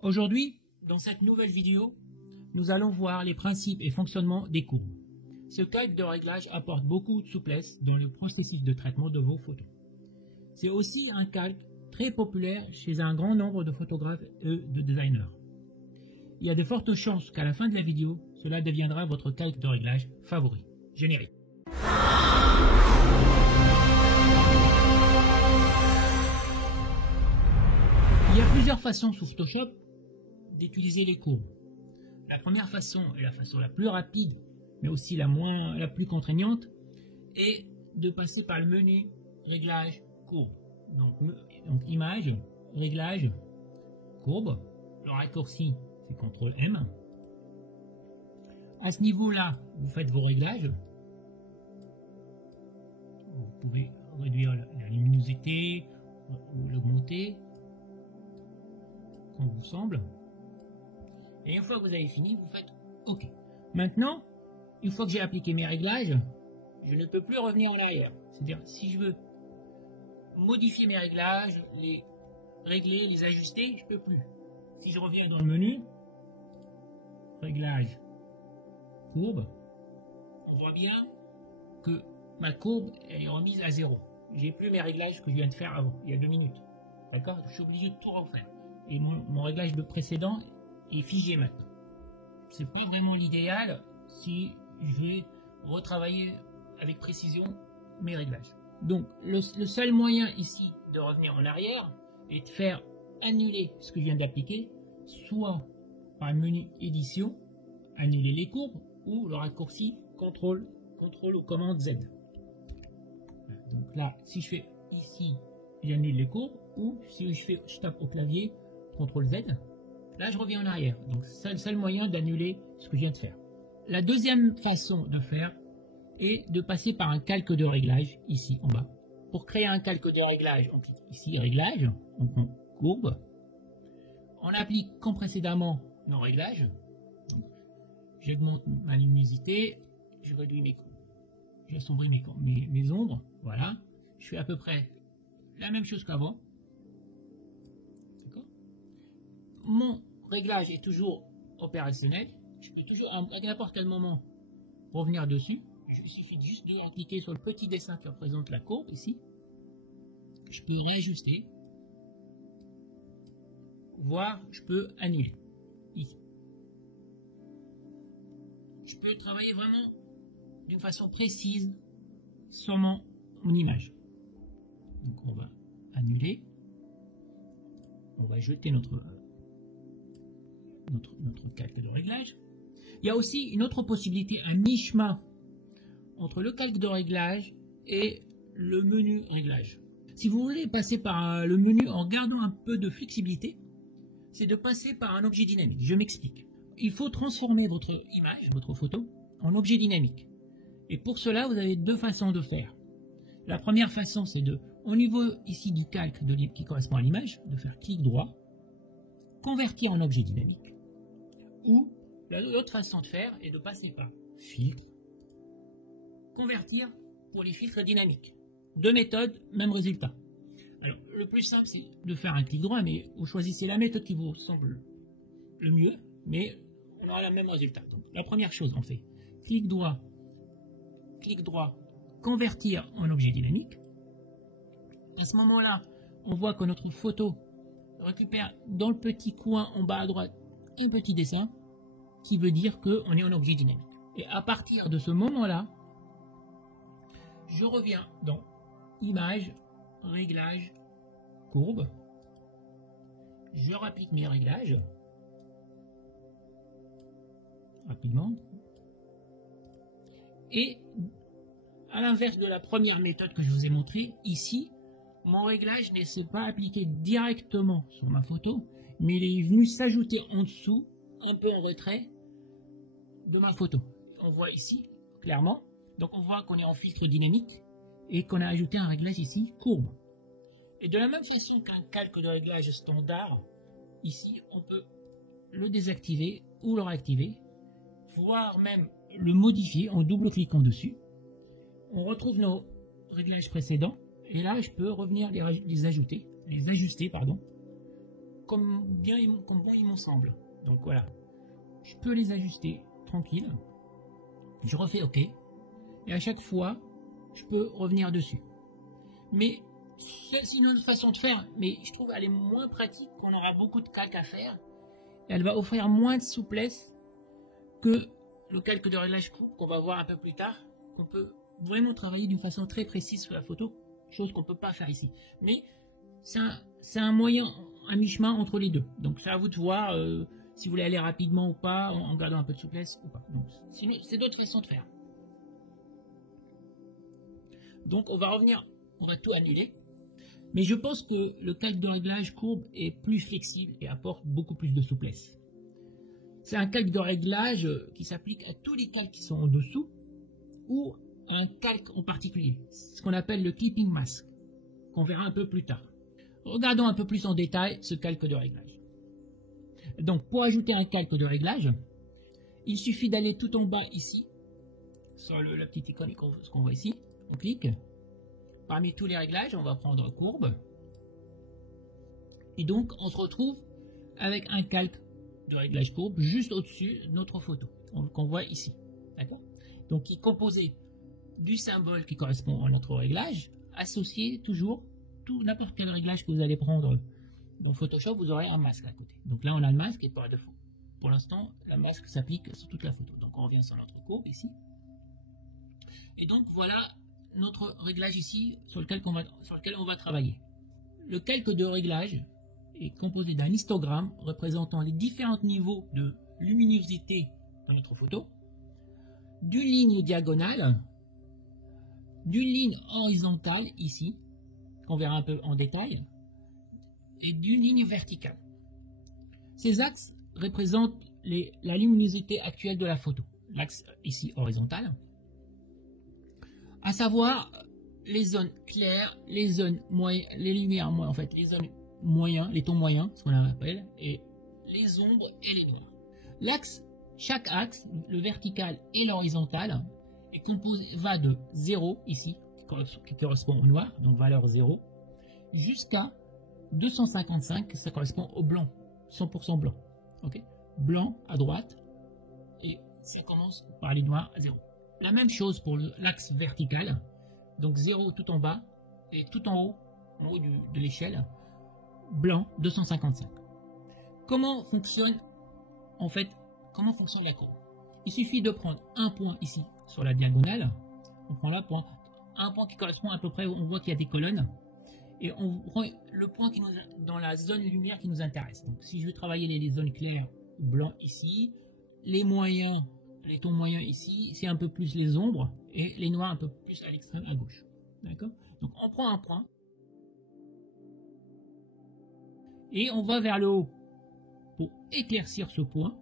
Aujourd'hui, dans cette nouvelle vidéo, nous allons voir les principes et fonctionnements des courbes. Ce calque de réglage apporte beaucoup de souplesse dans le processus de traitement de vos photos. C'est aussi un calque très populaire chez un grand nombre de photographes et de designers. Il y a de fortes chances qu'à la fin de la vidéo, cela deviendra votre calque de réglage favori. Générique. Il y a plusieurs façons sous Photoshop d'utiliser les courbes. La première façon est la façon la plus rapide, mais aussi la plus contraignante, est de passer par le menu réglage courbe. Donc image, réglage, courbe. Le raccourci c'est CTRL M. À ce niveau-là, vous faites vos réglages. Vous pouvez réduire la luminosité ou l'augmenter comme vous semble. Et une fois que vous avez fini, vous faites OK. Maintenant, une fois que j'ai appliqué mes réglages, je ne peux plus revenir en arrière. C'est-à-dire, si je veux modifier mes réglages, les régler, les ajuster, je ne peux plus. Si je reviens dans le menu, réglage, courbe, on voit bien que ma courbe elle est remise à 0. J'ai plus mes réglages que je viens de faire avant, il y a 2 minutes. D'accord? Je suis obligé de tout refaire. Et mon réglage de précédent est figé maintenant. C'est pas vraiment l'idéal si je vais retravailler avec précision mes réglages. Donc le seul moyen ici de revenir en arrière est de faire annuler ce que je viens d'appliquer, soit par le menu édition, annuler les courbes, ou le raccourci CTRL ou commande Z. Donc là, si je fais ici, j'annule les courbes, ou si je tape au clavier CTRL Z, là je reviens en arrière. Donc c'est le seul moyen d'annuler ce que je viens de faire. La deuxième façon de faire est de passer par un calque de réglage ici en bas. Pour créer un calque de réglage, on clique ici réglage, on prend courbe, on applique comme précédemment nos réglages. J'augmente ma luminosité, je réduis j'assombris mes ombres, voilà. Je fais à peu près la même chose qu'avant. Mon réglage est toujours opérationnel. Je peux toujours, à n'importe quel moment, revenir dessus. Il suffit juste de cliquer sur le petit dessin qui représente la courbe ici. Je peux réajuster, voire je peux annuler ici. Je peux travailler vraiment d'une façon précise sur mon image. Donc on va annuler, on va jeter notre calque de réglage. Il y a aussi une autre possibilité, un mi-chemin entre le calque de réglage et le menu réglage. Si vous voulez passer par le menu en gardant un peu de flexibilité, c'est de passer par un objet dynamique. Je m'explique. Il faut transformer votre image, votre photo, en objet dynamique. Et pour cela, vous avez deux façons de faire. La première façon, c'est au niveau ici du calque qui correspond à l'image, de faire clic droit, convertir en objet dynamique. Ou l'autre façon de faire est de passer par filtre, convertir pour les filtres dynamiques. Deux méthodes, même résultat. Alors, le plus simple, c'est de faire un clic droit, mais vous choisissez la méthode qui vous semble le mieux, mais on aura le même résultat. Donc, la première chose, on fait clic droit, convertir en objet dynamique. À ce moment-là, on voit que notre photo récupère dans le petit coin en bas à droite un petit dessin qui veut dire qu'on est en objet dynamique. Et à partir de ce moment-là, je reviens dans image, réglage, courbe. Je rapplique mes réglages rapidement. Et à l'inverse de la première méthode que je vous ai montrée, ici, mon réglage ne s'est pas appliqué directement sur ma photo, mais il est venu s'ajouter en dessous, un peu en retrait, de ma photo. On voit ici, clairement, donc on voit qu'on est en filtre dynamique et qu'on a ajouté un réglage ici, courbe. Et de la même façon qu'un calque de réglage standard, ici, on peut le désactiver ou le réactiver, voire même le modifier en double-cliquant dessus. On retrouve nos réglages précédents et là je peux revenir les ajuster comme bon il m'en semble. Donc voilà, je peux les ajuster tranquille. Je refais OK. Et à chaque fois, je peux revenir dessus. Mais c'est une autre façon de faire, mais je trouve qu'elle est moins pratique, qu'on aura beaucoup de calques à faire. Et elle va offrir moins de souplesse que le calque de réglage coupe qu'on va voir un peu plus tard, qu'on peut vraiment travailler d'une façon très précise sur la photo, chose qu'on ne peut pas faire ici. Mais c'est un moyen, un mi-chemin entre les deux. Donc c'est à vous de voir si vous voulez aller rapidement ou pas, en gardant un peu de souplesse ou pas. C'est d'autres façons de faire. Donc on va revenir, on va tout annuler. Mais je pense que le calque de réglage courbe est plus flexible et apporte beaucoup plus de souplesse. C'est un calque de réglage qui s'applique à tous les calques qui sont en dessous ou à un calque en particulier, ce qu'on appelle le clipping mask, qu'on verra un peu plus tard. Regardons un peu plus en détail ce calque de réglage. Donc pour ajouter un calque de réglage, il suffit d'aller tout en bas ici, sur la petite icône qu'on voit ici, on clique. Parmi tous les réglages, on va prendre courbe. Et donc, on se retrouve avec un calque de réglage courbe juste au-dessus de notre photo, qu'on voit ici. D'accord? Donc, qui est composé du symbole qui correspond à notre réglage, associé toujours, n'importe quel réglage que vous allez prendre dans Photoshop, vous aurez un masque à côté. Donc là, on a le masque et par défaut. Pour l'instant, le masque s'applique sur toute la photo. Donc, on revient sur notre courbe ici. Et donc, voilà notre réglage ici sur lequel on va travailler. Le calque de réglage est composé d'un histogramme représentant les différents niveaux de luminosité dans notre photo, d'une ligne diagonale, d'une ligne horizontale ici, qu'on verra un peu en détail, et d'une ligne verticale. Ces axes représentent la luminosité actuelle de la photo. L'axe ici horizontal, à savoir les zones claires, les zones moyennes, les lumières moyennes, en fait, les zones moyens, les tons moyens, ce qu'on appelle, et les ombres et les noirs. Chaque axe, le vertical et l'horizontal, va de 0 ici, qui correspond au noir, donc valeur 0, jusqu'à 255, ça correspond au blanc, 100% blanc. Okay, blanc à droite, et ça commence par les noirs à 0. La même chose pour l'axe vertical, donc 0 tout en bas et tout en haut de l'échelle, blanc 255. Comment fonctionne la courbe? Il suffit de prendre un point ici sur la diagonale, on prend là un point qui correspond à peu près, on voit qu'il y a des colonnes, et on prend le point dans la zone lumière qui nous intéresse. Donc si je veux travailler les zones claires, blanc ici, les tons moyens ici, c'est un peu plus les ombres, et les noirs un peu plus à l'extrême à gauche. D'accord? Donc on prend un point, et on va vers le haut pour éclaircir ce point,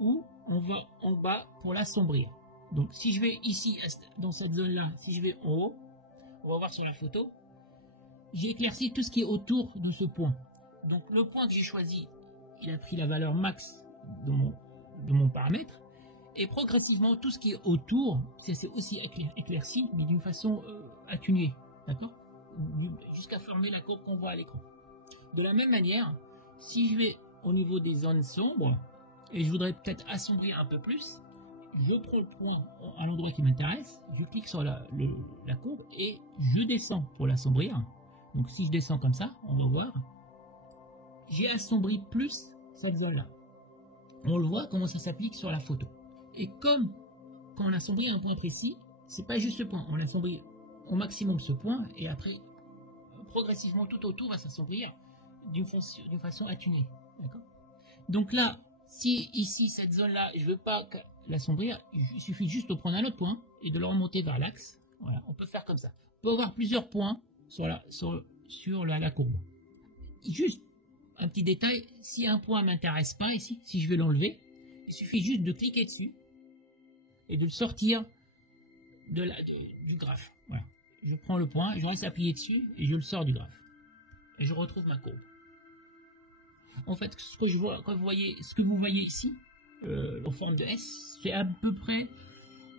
ou on va en bas pour l'assombrir. Donc si je vais ici, dans cette zone-là, si je vais en haut, on va voir sur la photo, j'ai éclairci tout ce qui est autour de ce point. Donc le point que j'ai choisi, il a pris la valeur max de mon paramètre, et progressivement tout ce qui est autour, c'est aussi éclairci, mais d'une façon atténuée, d'accord, jusqu'à former la courbe qu'on voit à l'écran. De la même manière, si je vais au niveau des zones sombres, et je voudrais peut-être assombrir un peu plus, je prends le point à l'endroit qui m'intéresse, je clique sur la courbe et je descends pour l'assombrir. Donc si je descends comme ça, on va voir, j'ai assombri plus cette zone-là. On le voit comment ça s'applique sur la photo. Et comme quand on assombrit un point précis, c'est pas juste ce point, on assombrit au maximum ce point et après progressivement tout autour va s'assombrir d'une façon atténuée. D'accord? Donc là, si ici cette zone-là, je veux pas l'assombrir, il suffit juste de prendre un autre point et de le remonter vers l'axe. Voilà, on peut faire comme ça. On peut avoir plusieurs points sur la courbe. Juste un petit détail, si un point m'intéresse pas ici, si je veux l'enlever, il suffit juste de cliquer dessus et de le sortir du graphe. Voilà. Je prends le point, je reste appuyé dessus et je le sors du graphe. Et je retrouve ma courbe. En fait, ce que vous voyez ici, en forme de S, c'est à peu près,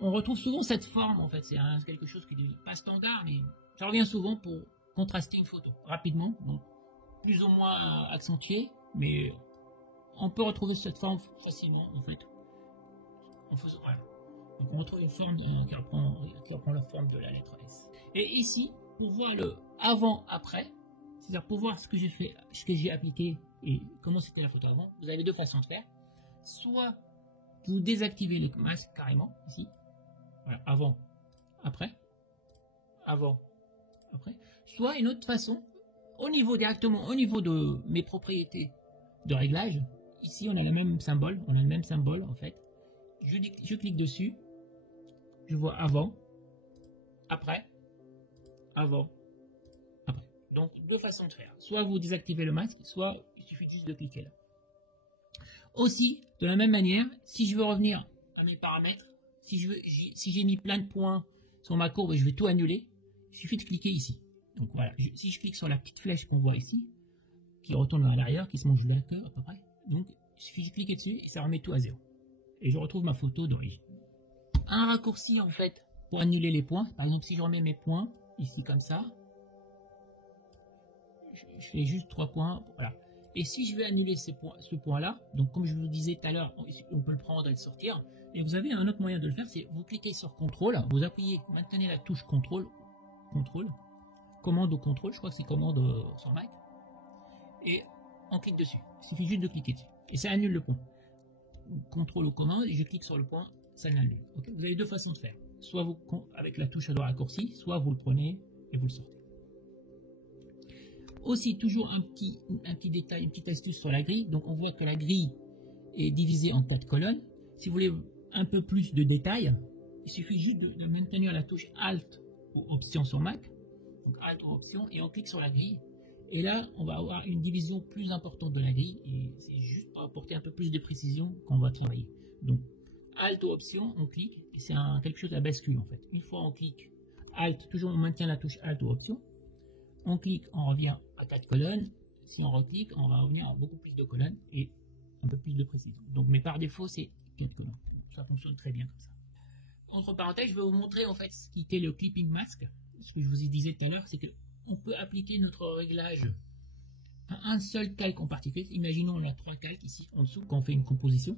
on retrouve souvent cette forme, en fait, c'est quelque chose qui n'est pas standard, mais ça revient souvent pour contraster une photo rapidement. Donc, plus ou moins accentué, mais on peut retrouver cette forme facilement en fait. En faisant, voilà. Donc on retrouve une forme qui reprend la forme de la lettre S. Et ici, pour voir le avant-après, c'est-à-dire pour voir ce que j'ai fait, ce que j'ai appliqué et comment c'était la photo avant, vous avez deux façons de faire. Soit vous désactivez les masques carrément, ici, voilà, avant, après, soit une autre façon, directement au niveau de mes propriétés de réglage, ici on a le même symbole, en fait, je clique dessus, je vois avant, après, avant, après. Donc deux façons de faire, soit vous désactivez le masque, soit il suffit juste de cliquer là. Aussi, de la même manière, si je veux revenir à mes paramètres, si j'ai mis plein de points sur ma courbe et je vais tout annuler, il suffit de cliquer ici. Donc voilà, si je clique sur la petite flèche qu'on voit ici, qui retourne à l'arrière, qui se mange le cœur à peu près, donc il suffit de cliquer dessus et ça remet tout à zéro. Et je retrouve ma photo d'origine. Un raccourci en fait pour annuler les points, par exemple si je remets mes points ici comme ça, je fais juste 3 points, voilà. Et si je vais annuler ce point-là, donc comme je vous disais tout à l'heure, on peut le prendre et le sortir. Et vous avez un autre moyen de le faire, c'est vous cliquez sur CTRL, vous appuyez, maintenez la touche CTRL, commande ou CTRL, je crois que c'est commande sur Mac, et on clique dessus. Il suffit juste de cliquer dessus. Et ça annule le point. CTRL ou commande, et je clique sur le point, ça l'annule. Okay, vous avez deux façons de faire. Soit vous, avec la touche de raccourci, soit vous le prenez et vous le sortez. Aussi, toujours un petit détail, une petite astuce sur la grille. Donc, on voit que la grille est divisée en 4 colonnes. Si vous voulez un peu plus de détails, il suffit juste de maintenir la touche Alt ou Option sur Mac. Donc, Alt ou Option, et on clique sur la grille. Et là, on va avoir une division plus importante de la grille. Et c'est juste pour apporter un peu plus de précision qu'on va travailler. Donc, Alt ou Option, on clique. Et c'est quelque chose à bascule, en fait. Une fois on clique Alt, toujours on maintient la touche Alt ou Option. On clique, on revient à 4 colonnes. Si on reclique, on va revenir à beaucoup plus de colonnes et un peu plus de précision. Donc, mais par défaut, c'est 4 colonnes. Ça fonctionne très bien comme ça. Entre parenthèses, je vais vous montrer en fait ce qui était le clipping mask. Ce que je vous disais tout à l'heure, c'est qu'on peut appliquer notre réglage à un seul calque en particulier. Imaginons on a 3 calques ici en dessous quand on fait une composition.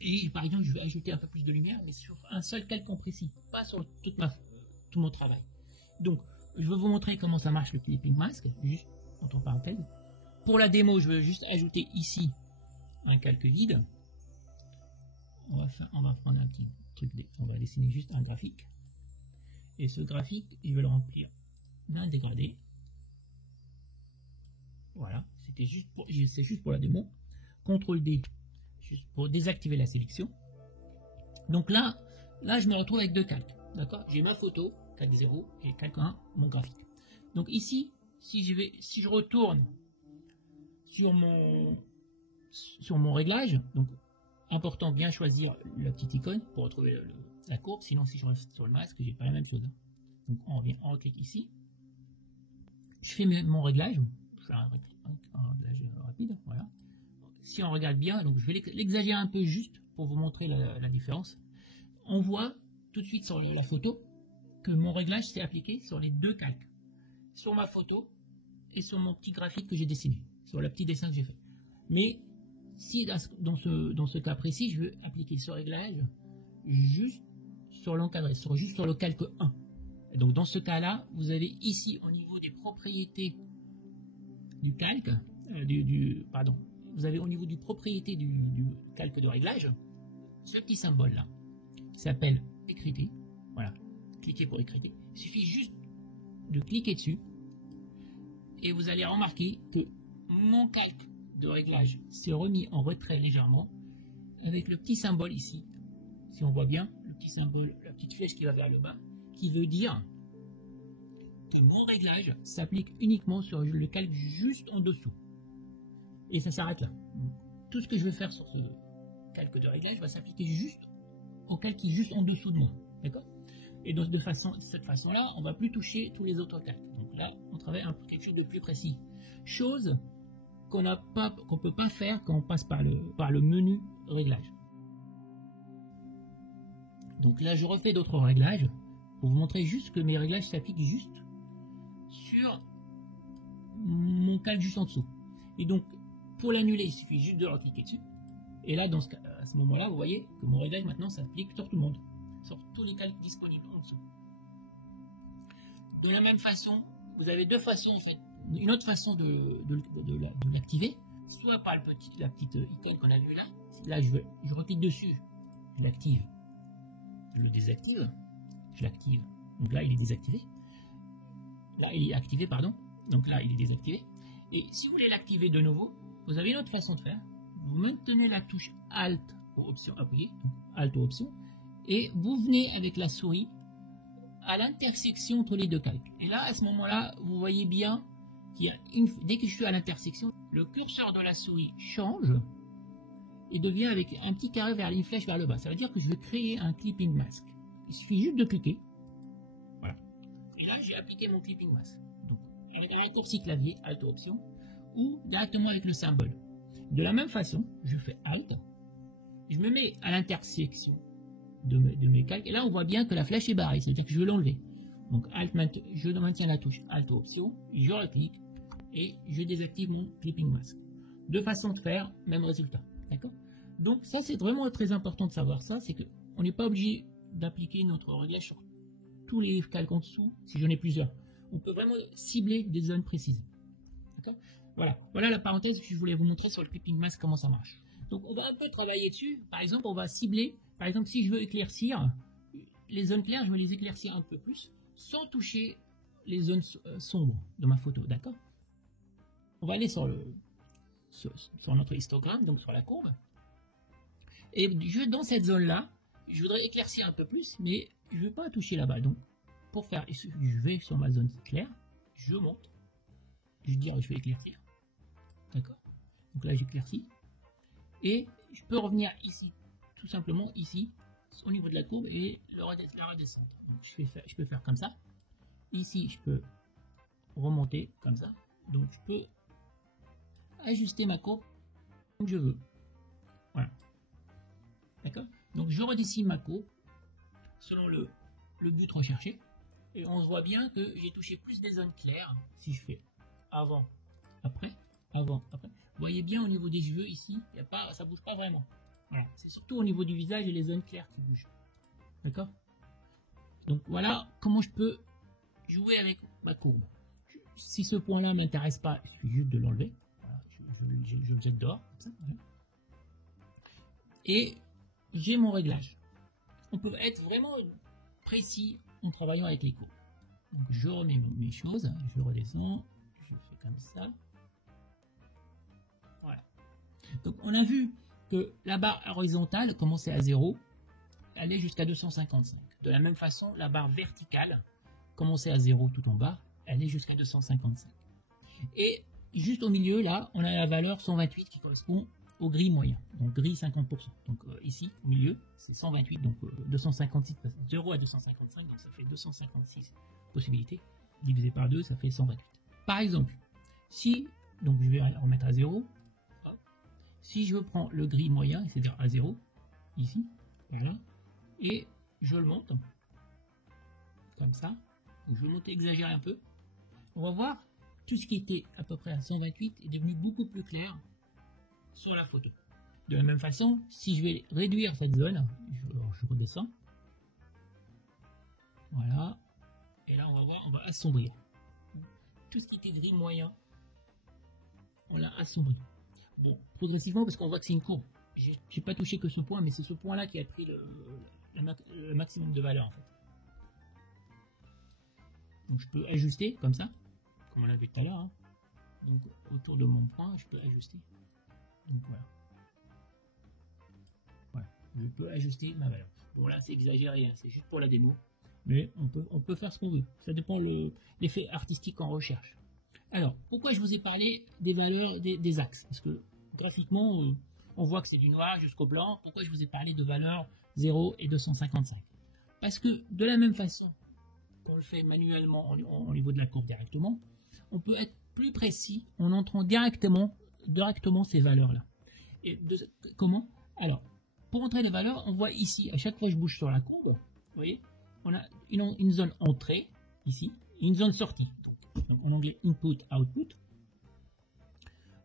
Et par exemple, je vais ajouter un peu plus de lumière, mais sur un seul calque en précis, pas sur tout mon travail. Donc, je vais vous montrer comment ça marche le clipping mask, juste entre parenthèses. Pour la démo, je vais juste ajouter ici un calque vide. On va prendre un petit truc, on va dessiner juste un graphique. Et ce graphique, je vais le remplir d'un dégradé. Voilà, c'est juste pour la démo. CTRL D, juste pour désactiver la sélection. Donc là, je me retrouve avec deux calques. D'accord, j'ai ma photo, calque 0, et calque 1, mon graphique. Donc ici, si je retourne sur mon réglage, donc important bien choisir la petite icône pour retrouver la courbe, sinon si je reste sur le masque, j'ai pas la même chose. Donc on revient, on clique ici, je fais mon réglage, je fais un réglage rapide, voilà. Si on regarde bien, donc je vais l'exagérer un peu juste pour vous montrer la différence. On voit tout de suite sur la photo que mon réglage s'est appliqué sur les deux calques, sur ma photo et sur mon petit graphique que j'ai dessiné, sur le petit dessin que j'ai fait. Mais si dans ce cas précis, je veux appliquer ce réglage juste sur l'encadré, juste sur le calque 1. Et donc dans ce cas-là, vous avez ici au niveau des propriétés du calque, vous avez au niveau du propriété du calque de réglage, ce petit symbole là, qui s'appelle écrité. Voilà, cliquez pour écriter. Il suffit juste de cliquer dessus et vous allez remarquer que mon calque de réglage s'est remis en retrait légèrement avec le petit symbole ici. Si on voit bien, le petit symbole, la petite flèche qui va vers le bas, qui veut dire que mon réglage s'applique uniquement sur le calque juste en dessous. Et ça s'arrête là. Donc, tout ce que je vais faire sur ce calque de réglage va s'appliquer juste au calque qui est juste en dessous de moi. D'accord? Et donc de cette façon-là, on ne va plus toucher tous les autres calques. Donc là, on travaille un peu quelque chose de plus précis. Chose qu'on ne peut pas faire quand on passe par le menu réglage. Donc là, je refais d'autres réglages pour vous montrer juste que mes réglages s'appliquent juste sur mon calque juste en dessous. Et donc, pour l'annuler, il suffit juste de cliquer dessus. Et là, à ce moment-là, vous voyez que mon réglage maintenant s'applique sur tout le monde, sur tous les calques disponibles en dessous. De la même façon, vous avez deux façons en fait. Une autre façon de l'activer, soit par la petite icône qu'on a vue là. Là, je reclique dessus, je l'active, je le désactive, je l'active. Donc là, il est désactivé. Là, il est activé, pardon. Donc là, il est désactivé. Et si vous voulez l'activer de nouveau, vous avez une autre façon de faire. Vous maintenez la touche Alt ou Option appuyée, donc Alt ou Option, et vous venez avec la souris à l'intersection entre les deux calques. Et là, à ce moment-là, vous voyez bien qu'il y a dès que je suis à l'intersection, le curseur de la souris change et devient avec un petit carré vers une flèche vers le bas. Ça veut dire que je vais créer un clipping mask. Il suffit juste de cliquer. Voilà. Et là, j'ai appliqué mon clipping mask. Donc, avec un raccourci clavier, Alt ou Option, ou directement avec le symbole. De la même façon, je fais Alt, je me mets à l'intersection de mes calques, et là on voit bien que la flèche est barrée, c'est-à-dire que je veux l'enlever. Donc je maintiens la touche Alt ou Option, je reclique, et je désactive mon clipping mask. Deux façons de faire, même résultat. D'accord? Donc ça c'est vraiment très important de savoir ça, c'est qu'on n'est pas obligé d'appliquer notre réglage sur tous les calques en dessous, si j'en ai plusieurs. On peut vraiment cibler des zones précises. D'accord? Voilà la parenthèse que je voulais vous montrer sur le clipping mask, comment ça marche. Donc on va un peu travailler dessus. Par exemple, on va cibler, par exemple si je veux éclaircir les zones claires, je vais les éclaircir un peu plus, sans toucher les zones sombres de ma photo, d'accord? On va aller sur notre histogramme, donc sur la courbe. Et dans cette zone-là, je voudrais éclaircir un peu plus, mais je ne vais pas toucher là-bas. Donc pour faire, je vais sur ma zone claire, je monte, je dis je vais éclaircir. D'accord? Donc là j'éclaircis. Et je peux revenir ici, tout simplement ici, au niveau de la courbe et la redescendre. Donc je peux faire comme ça. Ici je peux remonter comme ça. Donc je peux ajuster ma courbe comme je veux. Voilà. D'accord? Donc je redessine ma courbe selon le but recherché. Et on voit bien que j'ai touché plus des zones claires si je fais avant, après, avant, après. Vous voyez bien au niveau des cheveux ici, ça bouge pas vraiment. Voilà. C'est surtout au niveau du visage et les zones claires qui bougent. D'accord? Donc voilà comment je peux jouer avec ma courbe. Si ce point-là ne m'intéresse pas, il suffit juste de l'enlever. Voilà. Je le jette dehors. Comme ça. Et j'ai mon réglage. On peut être vraiment précis en travaillant avec les courbes. Donc je remets mes choses, je redescends, je fais comme ça. Voilà. Donc on a vu que la barre horizontale commençait à 0, allait jusqu'à 255. De la même façon, la barre verticale commençait à 0 tout en bas, allait jusqu'à 255. Et juste au milieu, là, on a la valeur 128 qui correspond au gris moyen, donc gris 50%. Donc ici, au milieu, c'est 128, donc 256, 0 à 255, donc ça fait 256 possibilités. Divisé par 2, ça fait 128. Par exemple, si, donc je vais remettre à 0, hop, si je prends le gris moyen, c'est-à-dire à 0, ici, voilà, et je le monte, comme ça, donc je vais monter, exagérer un peu, on va voir tout ce qui était à peu près à 128 est devenu beaucoup plus clair sur la photo. De la même façon, si je vais réduire cette zone, je redescends. Voilà. Et là, on va voir, on va assombrir. Tout ce qui était gris moyen, on l'a assombri. Bon, progressivement, parce qu'on voit que c'est une courbe. J'ai pas touché que ce point, mais c'est ce point-là qui a pris le maximum de valeur, en fait. Donc, je peux ajuster, comme ça, comme on l'a vu tout à l'heure. Hein. Donc, autour de mon point, je peux ajuster. Donc voilà. Voilà. Je peux ajuster ma valeur. Bon là c'est exagéré, hein. C'est juste pour la démo. Mais on peut faire ce qu'on veut. Ça dépend l'effet artistique qu'on recherche. Alors, pourquoi je vous ai parlé des valeurs des axes? Parce que graphiquement, on voit que c'est du noir jusqu'au blanc. Pourquoi je vous ai parlé de valeurs 0 et 255? Parce que de la même façon qu'on le fait manuellement au niveau de la courbe directement, on peut être plus précis en entrant directement ces valeurs-là. Et comment? Alors, pour entrer les valeurs, on voit ici, à chaque fois que je bouge sur la courbe, vous voyez, on a une zone entrée, ici, et une zone sortie. Donc en anglais, input, output.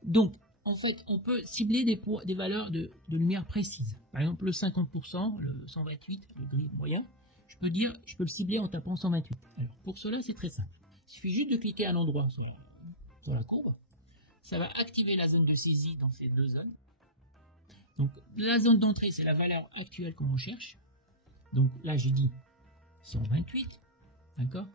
Donc, en fait, on peut cibler des valeurs de lumière précises. Par exemple, le 50%, le 128, le gris moyen, je peux le cibler en tapant 128. Alors, pour cela, c'est très simple. Il suffit juste de cliquer à un endroit sur la courbe. Ça va activer la zone de saisie dans ces deux zones. Donc, la zone d'entrée, c'est la valeur actuelle qu'on recherche. Donc, là, j'ai dit 128. D'accord?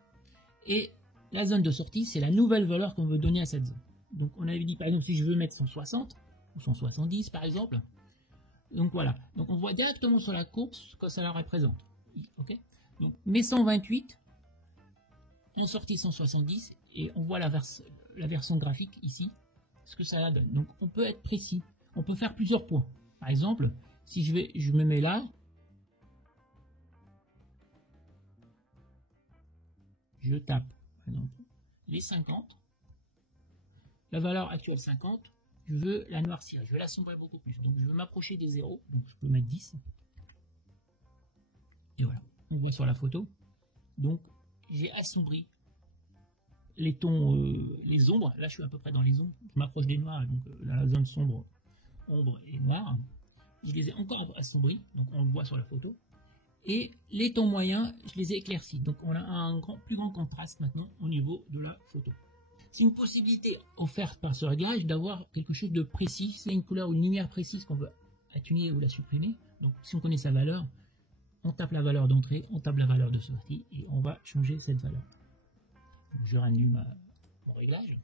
Et la zone de sortie, c'est la nouvelle valeur qu'on veut donner à cette zone. Donc, on avait dit, par exemple, si je veux mettre 160 ou 170, par exemple. Donc, voilà. Donc, on voit directement sur la courbe ce que ça la représente. OK? Donc, mes 128, en sortie 170, et on voit la version graphique ici, ce que ça donne. Donc, on peut être précis. On peut faire plusieurs points. Par exemple, si je me mets là, je tape, par exemple, les 50. La valeur actuelle 50, je veux la noircir, je veux l'assombrir beaucoup plus. Donc je veux m'approcher des zéros, donc je peux mettre 10. Et voilà, on voit sur la photo. Donc j'ai assombri les tons, les ombres. Là je suis à peu près dans les ombres. Je m'approche des noirs, donc la zone sombre, ombre et noir. Je les ai encore assombris, donc on le voit sur la photo. Et les tons moyens, je les ai éclaircis. Donc on a un plus grand contraste maintenant au niveau de la photo. C'est une possibilité offerte par ce réglage d'avoir quelque chose de précis. C'est une couleur ou une lumière précise qu'on veut atténuer ou la supprimer. Donc si on connaît sa valeur, on tape la valeur d'entrée, on tape la valeur de sortie et on va changer cette valeur. Donc, je rallume mon réglage.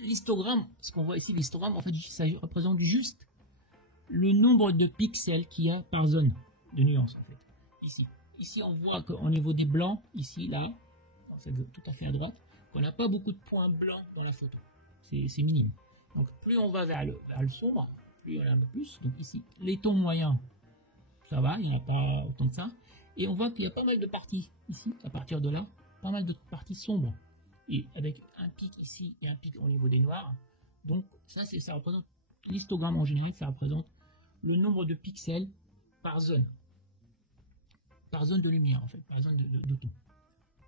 L'histogramme, ce qu'on voit ici, l'histogramme, en fait, ça représente juste le nombre de pixels qu'il y a par zone de nuance, en fait. Ici, on voit qu'au niveau des blancs, ici, là, tout à fait à droite, qu'on n'a pas beaucoup de points blancs dans la photo. C'est minime. Donc, plus on va vers le sombre, plus on a un peu plus. Donc ici, les tons moyens, ça va, il n'y en a pas autant que ça. Et on voit qu'il y a pas mal de parties ici, à partir de là, pas mal de parties sombres. Et avec un pic ici et un pic au niveau des noirs. Donc ça représente, l'histogramme en général, ça représente le nombre de pixels par zone. Par zone de lumière, en fait, par zone de ton.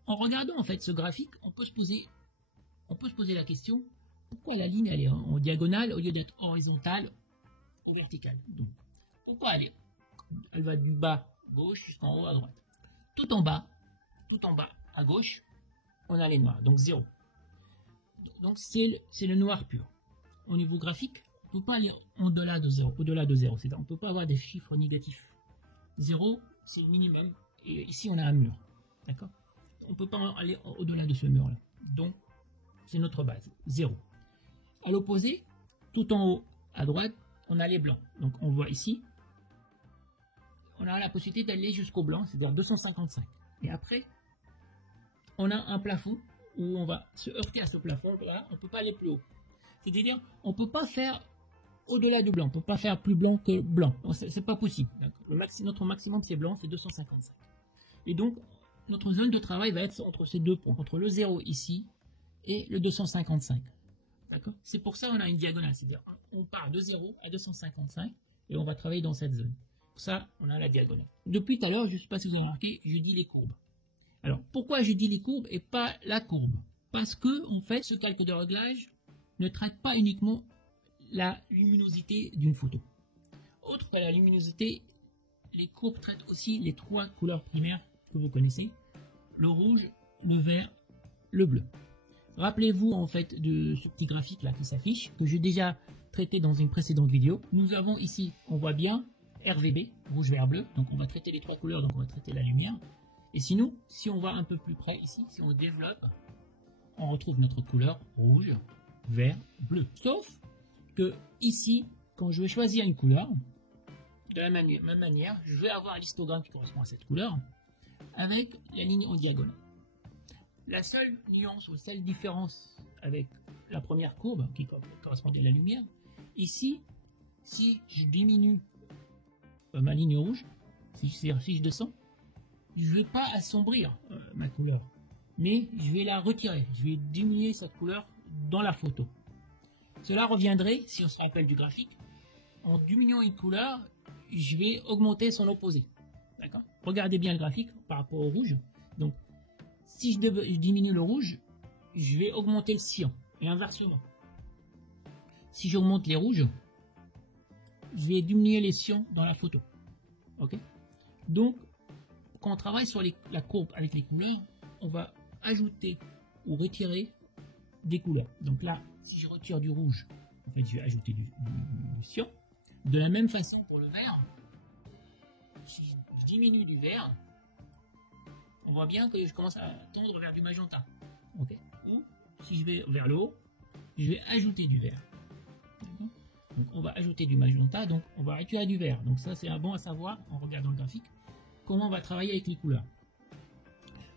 En regardant en fait ce graphique, on peut se poser la question, pourquoi la ligne elle est en diagonale au lieu d'être horizontale ou verticale? Donc, pourquoi elle va du bas gauche jusqu'en haut à droite? Tout en bas à gauche, on a les noirs, donc 0. Donc c'est le noir pur. Au niveau graphique, on ne peut pas aller au-delà de 0. C'est-à-dire on ne peut pas avoir des chiffres négatifs. 0, c'est le minimum, et ici on a un mur. D'accord? On ne peut pas aller au-delà de ce mur-là. Donc, c'est notre base, 0. À l'opposé, tout en haut, à droite, on a les blancs. Donc, on voit ici, on a la possibilité d'aller jusqu'au blanc, c'est-à-dire 255. Et après, on a un plafond où on va se heurter à ce plafond. Voilà, on ne peut pas aller plus haut. C'est-à-dire, on ne peut pas faire au-delà du blanc. On ne peut pas faire plus blanc que blanc. C'est pas possible. Notre maximum, c'est blanc, c'est 255. Et donc, notre zone de travail va être entre ces deux points, entre le 0 ici et le 255. D'accord? C'est pour ça qu'on a une diagonale, c'est-à-dire on part de 0 à 255 et on va travailler dans cette zone. Pour ça, on a la diagonale. Depuis tout à l'heure, je ne sais pas si vous avez remarqué, je dis les courbes. Alors, pourquoi je dis les courbes et pas la courbe? Parce que, en fait, ce calque de réglage ne traite pas uniquement la luminosité d'une photo. Autre que la luminosité, les courbes traitent aussi les trois couleurs primaires que vous connaissez, le rouge, le vert, le bleu. Rappelez-vous en fait de ce petit graphique là qui s'affiche, que j'ai déjà traité dans une précédente vidéo. Nous avons ici, on voit bien, RVB, rouge, vert, bleu, donc on va traiter les trois couleurs, donc on va traiter la lumière. Et sinon, si on va un peu plus près ici, si on développe, on retrouve notre couleur rouge, vert, bleu. Sauf que ici, quand je vais choisir une couleur, de la même manière, je vais avoir l'histogramme qui correspond à cette couleur, avec la ligne en diagonale. La seule nuance ou seule différence avec la première courbe qui correspondait à la lumière, ici, si je diminue ma ligne rouge, si je descends, je ne vais pas assombrir ma couleur, mais je vais la retirer, je vais diminuer cette couleur dans la photo. Cela reviendrait, si on se rappelle du graphique, en diminuant une couleur, je vais augmenter son opposé. D'accord? Regardez bien le graphique par rapport au rouge. Donc, si je diminue le rouge, je vais augmenter le cyan, et inversement. si j'augmente les rouges, je vais diminuer les sciants dans la photo. Ok. Donc, quand on travaille sur la courbe avec les couleurs, on va ajouter ou retirer des couleurs. Donc là, si je retire du rouge, en fait, je vais ajouter du cyan. De la même façon pour le vert, si je diminue du vert, on voit bien que je commence à tendre vers du magenta. Okay. Ou si je vais vers le haut, je vais ajouter du vert. Donc on va ajouter du magenta, donc on va récupérer du vert. Donc ça c'est bon à savoir en regardant le graphique, comment on va travailler avec les couleurs.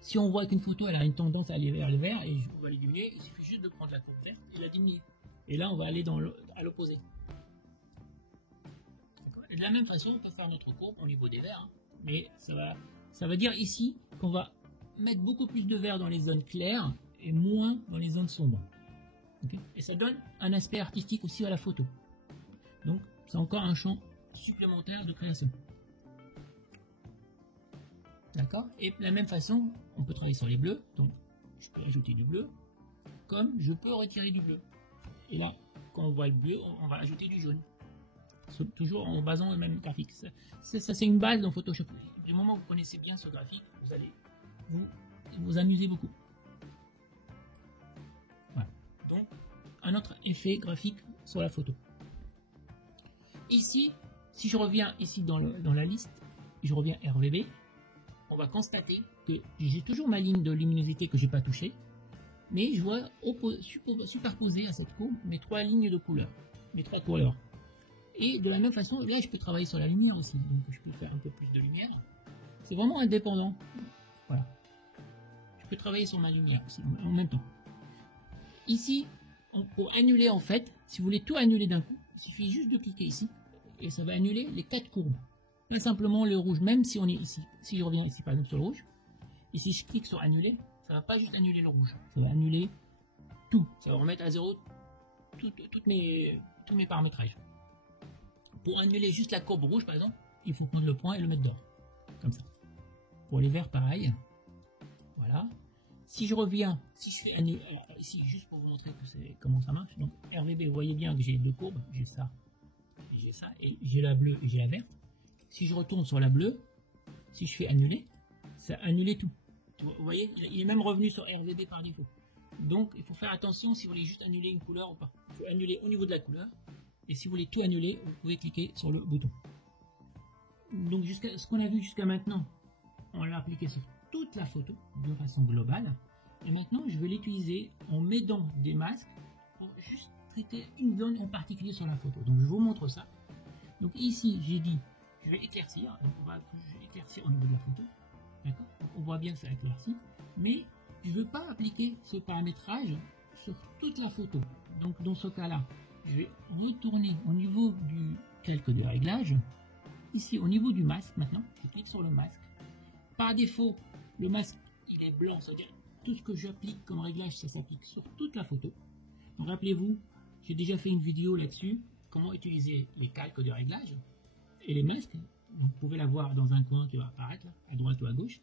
Si on voit qu'une photo elle a une tendance à aller vers le vert et on va l'éliminer, il suffit juste de prendre la courbe verte et la diminuer. Et là on va aller à l'opposé. De la même façon on peut faire notre courbe au niveau des verts, hein, mais ça va dire ici qu'on va mettre beaucoup plus de vert dans les zones claires et moins dans les zones sombres. Okay. Et ça donne un aspect artistique aussi à la photo. Donc c'est encore un champ supplémentaire de création. D'accord. Et de la même façon, on peut travailler sur les bleus. Donc je peux ajouter du bleu, comme je peux retirer du bleu. Et là, quand on voit le bleu, on va ajouter du jaune. Toujours en basant le même graphique. Ça c'est une base dans Photoshop. Du moment où vous connaissez bien ce graphique, vous allez vous amuser beaucoup. Voilà. Donc, un autre effet graphique sur la photo. Ici, si je reviens ici dans la liste, je reviens RVB, on va constater que j'ai toujours ma ligne de luminosité que je n'ai pas touchée, mais je vois superposer à cette courbe mes trois lignes de couleurs, mes trois couleurs. Et de la même façon, là je peux travailler sur la lumière aussi, donc je peux faire un peu plus de lumière. C'est vraiment indépendant. Voilà. Je peux travailler sur ma lumière aussi en même temps. Ici, pour annuler en fait, si vous voulez tout annuler d'un coup, il suffit juste de cliquer ici et ça va annuler les quatre courbes. Pas simplement le rouge, même si on est ici. Si je reviens ici par exemple sur le rouge, et si je clique sur annuler, ça va pas juste annuler le rouge, ça va annuler tout. Ça va remettre à zéro tous mes paramétrages. Pour annuler juste la courbe rouge par exemple, il faut prendre le point et le mettre dehors. Comme ça. Pour les verts pareil. Voilà. Si je reviens, si je fais annuler, ici juste pour vous montrer comment ça marche. Donc RVB, vous voyez bien que j'ai deux courbes, j'ai ça, et j'ai la bleue et j'ai la verte. Si je retourne sur la bleue, si je fais annuler, ça annule tout. Vous voyez, il est même revenu sur RVB par défaut. Donc il faut faire attention si vous voulez juste annuler une couleur ou pas. Il faut annuler au niveau de la couleur. Et si vous voulez tout annuler, vous pouvez cliquer sur le bouton. Donc ce qu'on a vu jusqu'à maintenant, on l'a appliqué sur toute la photo de façon globale. Et maintenant, je vais l'utiliser en mettant des masques pour juste traiter une zone en particulier sur la photo. Donc je vous montre ça. Donc ici, j'ai dit, je vais éclaircir. Donc on va éclaircir au niveau de la photo. D'accord. On voit bien que ça éclaircit. Mais je ne veux pas appliquer ce paramétrage sur toute la photo. Donc dans ce cas-là, je vais retourner au niveau du calque de réglage. Ici, au niveau du masque, maintenant, je clique sur le masque. Par défaut, le masque, il est blanc, c'est-à-dire tout ce que j'applique comme réglage, ça s'applique sur toute la photo. Donc rappelez-vous, j'ai déjà fait une vidéo là-dessus, comment utiliser les calques de réglage et les masques. Donc vous pouvez la voir dans un coin qui va apparaître, là, à droite ou à gauche.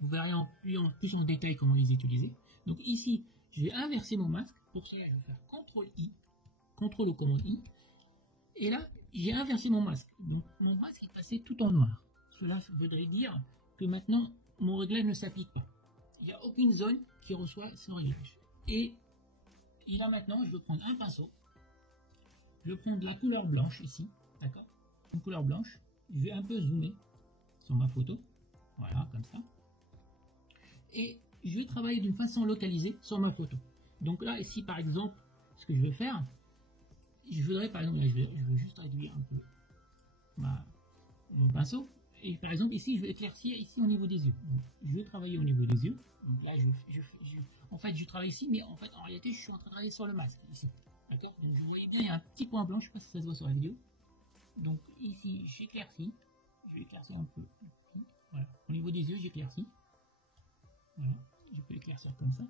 Vous verrez plus en détail comment les utiliser. Donc ici, je vais inverser mon masque. Pour cela, je vais faire CTRL-I, CTRL ou commande I. Et là, j'ai inversé mon masque. Donc mon masque est passé tout en noir. Cela voudrait dire que maintenant, mon réglage ne s'applique pas. Il n'y a aucune zone qui reçoit ce réglage. Et là maintenant, je vais prendre un pinceau. Je vais prendre la couleur blanche ici. D'accord? Une couleur blanche. Je vais un peu zoomer sur ma photo. Voilà, comme ça. Et je vais travailler d'une façon localisée sur ma photo. Donc là, ici par exemple, ce que je vais faire, je voudrais par exemple, je veux juste réduire un peu mon pinceau. Et par exemple ici, je vais éclaircir ici au niveau des yeux. Donc, je vais travailler au niveau des yeux. Donc là, en fait, je travaille ici, mais en fait, en réalité, je suis en train de travailler sur le masque ici. D'accord? Donc vous voyez bien, il y a un petit point blanc, je ne sais pas si ça se voit sur la vidéo. Donc ici, j'éclaircis. Je vais éclaircir un peu. Voilà. Au niveau des yeux, j'éclaircis. Voilà. Je peux éclaircir comme ça.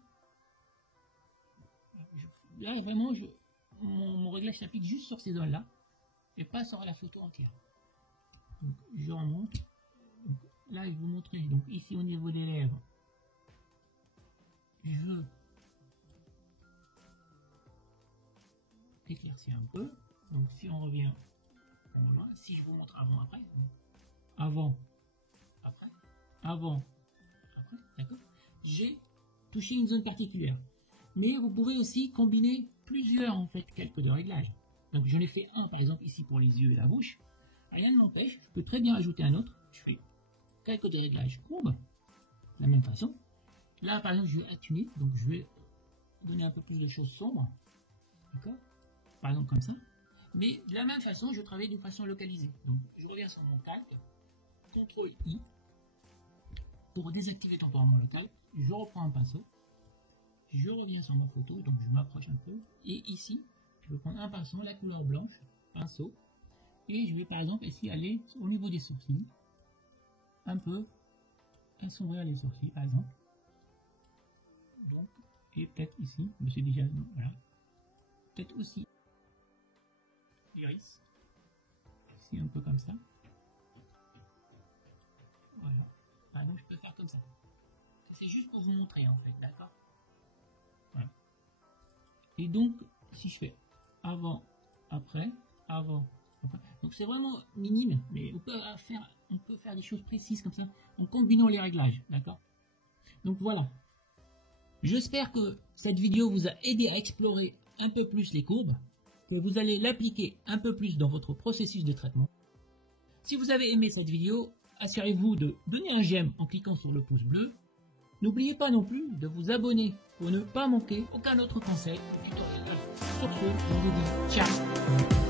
Là, vraiment, mon réglage s'applique juste sur ces zones-là et pas sur la photo entière. Donc, je remonte. Donc, là, je vais vous montrer. Donc, ici, au niveau des lèvres, je veux éclaircir un peu. Donc si on revient, si je vous montre avant, après, avant, après, avant, après, d'accord, j'ai touché une zone particulière. Mais vous pouvez aussi combiner plusieurs en fait calques de réglage. Donc j'en ai fait un par exemple ici pour les yeux et la bouche. Rien ne m'empêche, je peux très bien ajouter un autre. Je fais calque de réglage courbe, de la même façon. Là par exemple je vais atténuer, donc je vais donner un peu plus de choses sombres. D'accord? Par exemple comme ça. Mais de la même façon, je travaille de façon localisée. Donc je reviens sur mon calque, CTRL I, pour désactiver temporairement le calque. Je reprends un pinceau. Je reviens sur ma photo, donc je m'approche un peu. Et ici, je vais prendre un pinceau, la couleur blanche, pinceau. Et je vais par exemple ici aller au niveau des sourcils. Un peu assombrir les sourcils par exemple. Donc, et peut-être ici, mais c'est déjà, voilà. Peut-être aussi l'iris. Ici un peu comme ça. Voilà. Par exemple, je peux faire comme ça. C'est juste pour vous montrer en fait, d'accord? Voilà. Et donc, si je fais avant, après, avant, après. Donc c'est vraiment minime, mais on peut faire des choses précises comme ça en combinant les réglages, d'accord? Donc voilà. J'espère que cette vidéo vous a aidé à explorer un peu plus les courbes, que vous allez l'appliquer un peu plus dans votre processus de traitement. Si vous avez aimé cette vidéo, assurez-vous de donner un j'aime en cliquant sur le pouce bleu. N'oubliez pas non plus de vous abonner pour ne pas manquer aucun autre conseil ou tutoriel. Sur ce, je vous dis ciao.